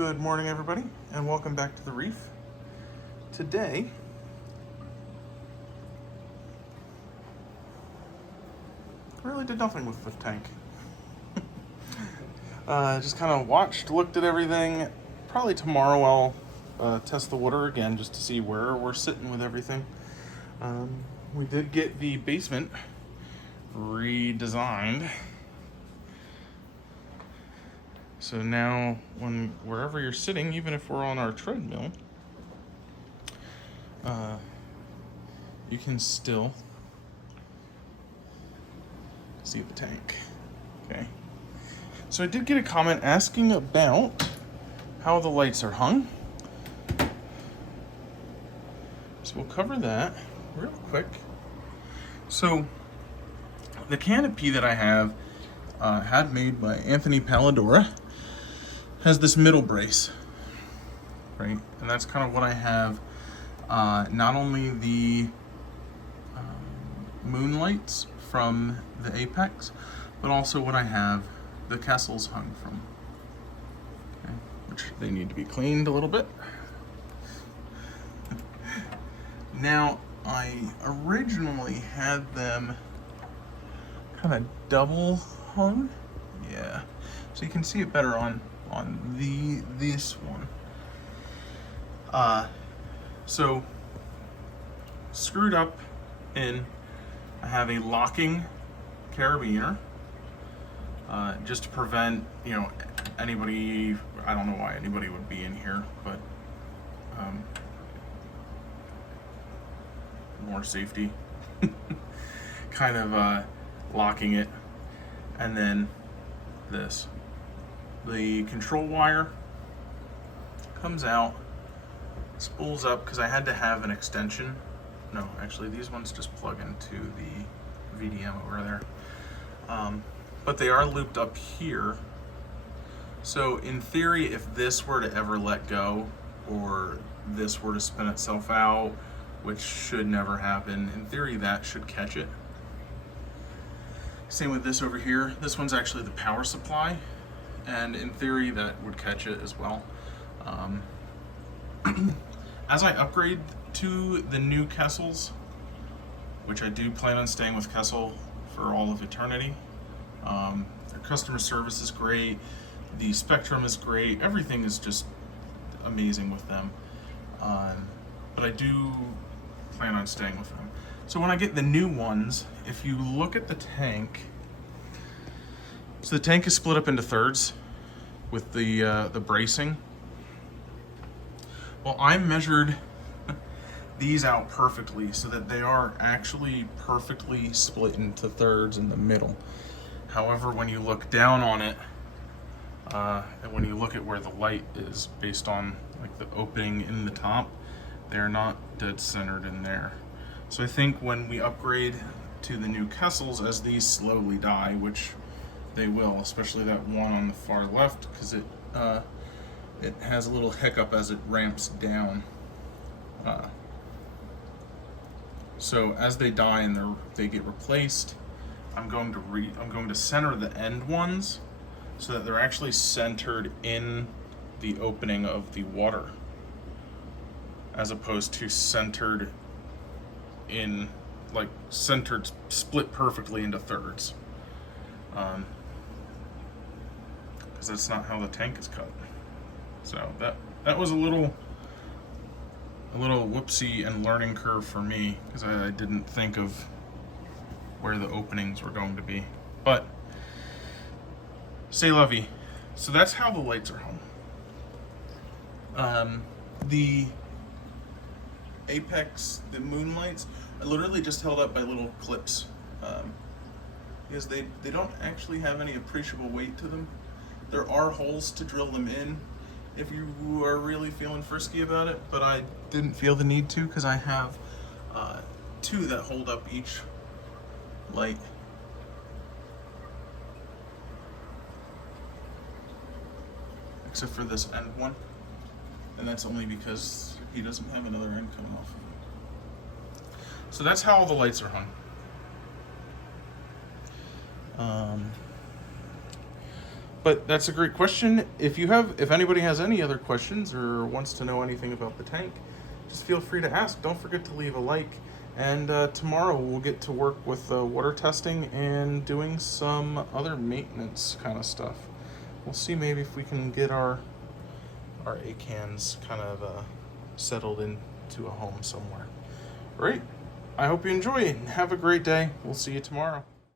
Good morning, everybody, and welcome back to the Reef. Today, I really did nothing with the tank. Just kind of watched, looked at everything. Probably tomorrow I'll test the water again just to see where we're sitting with everything. We did get the basement redesigned. So now, wherever you're sitting, even if we're on our treadmill, you can still see the tank. Okay. So I did get a comment asking about how the lights are hung. So we'll cover that real quick. So the canopy that I have had made by Anthony Palladora has this middle brace, right? And that's kind of what I have. Not only the moonlights from the apex, but also what I have the Kessels hung from, okay, which they need to be cleaned a little bit. Now, I originally had them kind of double hung. Yeah, so you can see it better on this one. So screwed up in, I have a locking carabiner just to prevent, anybody, I don't know why anybody would be in here, but more safety, kind of locking it. And then the control wire comes out, spools up, because I had to have an extension. No, actually these ones just plug into the VDM over there. But they are looped up here. So in theory, if this were to ever let go, or this were to spin itself out, which should never happen, in theory that should catch it. Same with this over here. This one's actually the power supply, and in theory that would catch it as well. As I upgrade to the new Kessels, which I do plan on staying with Kessel for all of eternity, their customer service is great, the spectrum is great, everything is just amazing with them. But I do plan on staying with them. So when I get the new ones, if you look at the tank, so the tank is split up into thirds with the bracing. Well, I measured these out perfectly so that they are actually perfectly split into thirds in the middle. However, when you look down on it, and when you look at where the light is based on like the opening in the top, they're not dead centered in there. So I think when we upgrade to the new Kessels, as these slowly die, which they will, especially that one on the far left, because it has a little hiccup as it ramps down. So as they die and they get replaced, I'm going to center the end ones so that they're actually centered in the opening of the water, as opposed to centered in, like, centered, split perfectly into thirds, because that's not how the tank is cut. So that was a little whoopsie and learning curve for me, because I didn't think of where the openings were going to be. But c'est la vie. So that's how the lights are hung. The apex, the moonlights, are literally just held up by little clips, because they don't actually have any appreciable weight to them. There are holes to drill them in if you are really feeling frisky about it, but I didn't feel the need to, because I have two that hold up each light. Except for this end one, and that's only because he doesn't have another end coming off. So that's how all the lights are hung. But that's a great question. If anybody has any other questions or wants to know anything about the tank, just feel free to ask. Don't forget to leave a like. And tomorrow we'll get to work with water testing and doing some other maintenance kind of stuff. We'll see maybe if we can get our ACANs kind of settled into a home somewhere. All right. I hope you enjoy it and have a great day. We'll see you tomorrow.